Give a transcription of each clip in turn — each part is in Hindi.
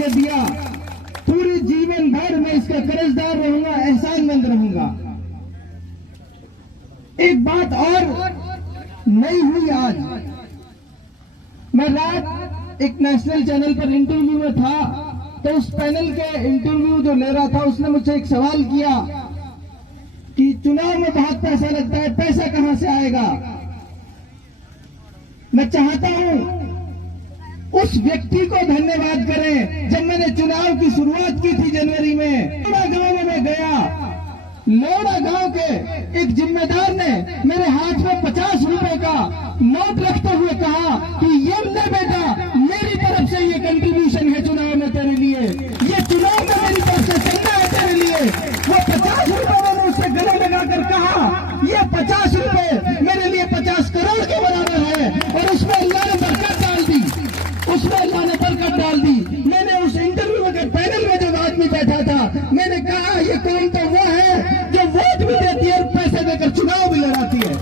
मुझे दिया, पूरे जीवन भर मैं इसका कर्जदार रहूंगा, एहसानमंद रहूंगा। एक बात और नहीं हुई आज, मैं रात एक नेशनल चैनल पर इंटरव्यू में था, तो उस पैनल के इंटरव्यू जो ले रहा था उसने मुझसे एक सवाल किया कि चुनाव में बहुत पैसा लगता है, पैसा कहां से आएगा। मैं चाहता हूं उस व्यक्ति को धन्यवाद करें। जब मैंने चुनाव की शुरुआत की थी जनवरी में, लोड़ा गांव में मैं गया, लोड़ा गांव के एक जिम्मेदार ने मेरे हाथ में 50 रुपए का नोट रखते हुए कहा कि ये ले बेटा, मेरी तरफ से ये कंट्रीब्यूशन है चुनाव में तेरे लिए, ये चुनाव में मेरी तरफ से चंदा है तेरे लिए। वो 50 रुपए मैंने उससे गले लगाकर कहा, ये 50 रुपए मेरे लिए 50 करोड़ के बराबर है, और उसमें अल्लाह ने बरकत डाल दी, उसमें अल्लाह ने बरकत डाल दी। मैंने उस इंटरव्यू के पैनल में जो आदमी बैठा था, मैंने कहा ये कौन तो वो है जो वोट भी देती है और पैसे देकर चुनाव भी लड़ाती है।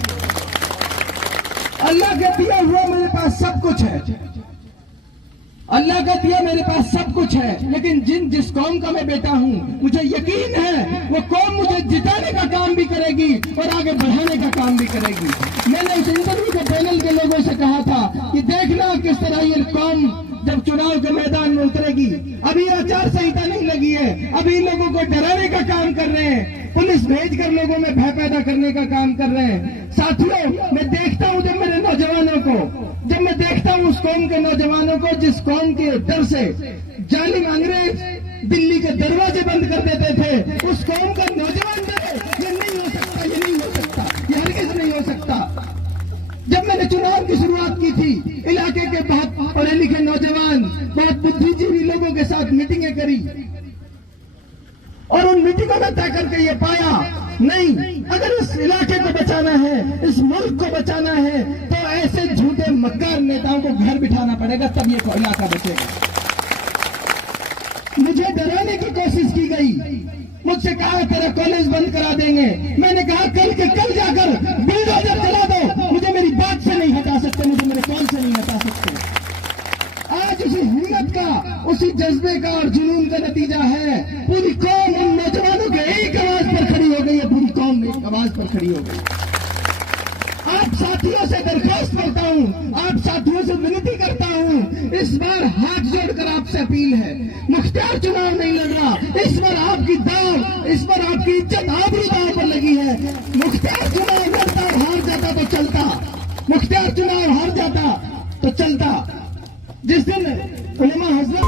अल्लाह का दिया हुआ मेरे पास सब कुछ है, अल्लाह का दिया मेरे पास सब कुछ है, लेकिन जिस कौम का मैं बेटा हूं, मुझे यकीन है वो कौम मुझे जिताने का काम भी करेगी और आगे बढ़ाने का काम भी करेगी। मैंने उस इंटरव्यू के पैनल के लोगों से कहा था कि देखना किस तरह ये कौम जब चुनाव के मैदान में उतरेगी। अभी आचार संहिता नहीं लगी है, अभी लोगों को डराने का काम कर रहे हैं, पुलिस भेजकर लोगों में भय पैदा करने का काम कर रहे हैं। साथियों, मैं देखता हूं जब मेरे नौजवानों को, जब मैं देखता हूं उस कौम के नौजवानों को जिस कौम के डर से जालिम अंग्रेज दिल्ली के दरवाजे बंद कर देते थे, उस कौम का नौजवान डरे, ये नहीं हो सकता, ये नहीं हो सकता, ये हरगिज नहीं हो सकता। जब मैंने चुनाव की शुरुआत की थी, इलाके के बहुत पढ़े लिखे नौजवान, बहुत बुद्धिजीवी लोगों के साथ मीटिंगें करी, और उन मीटिंगों में तय करके ये पाया, नहीं, अगर इस इलाके को बचाना है, इस मुल्क को बचाना है, तो ऐसे झूठे मक्कार नेताओं को घर बिठाना पड़ेगा, तब ये इलाका बचेगा। मुझे डराने की कोशिश की गई, मुझसे कहा तेरा कॉलेज बंद करा देंगे। मैंने कहा कल के कल जाकर बुलडोजर चला दो, मुझे मेरी बात से नहीं हटा सकते, मुझे मेरे कॉल से नहीं हटा सकते। आज उसी हिम्मत का, उसी जज्बे का और जुनून का नतीजा है, पूरी कौम उन नौजवानों के एक आवाज पर खड़ी हो गई है, पूरी कौम एक आवाज पर खड़ी हो गई। आप साथियों से दरख्वास्त करता हूं, आप साथियों से विनती करता हूं, इस बार हाथ जोड़कर आपसे अपील है, मुख्तार चुनाव नहीं लड़ रहा, इस बार आपकी दाव, इस बार आपकी इज्जत आबरू दाव पर लगी है। मुख्तार चुनाव लड़ता और हार जाता तो चलता, मुख्तार चुनाव हार जाता तो चलता। जिस दिन उलेमा हजरत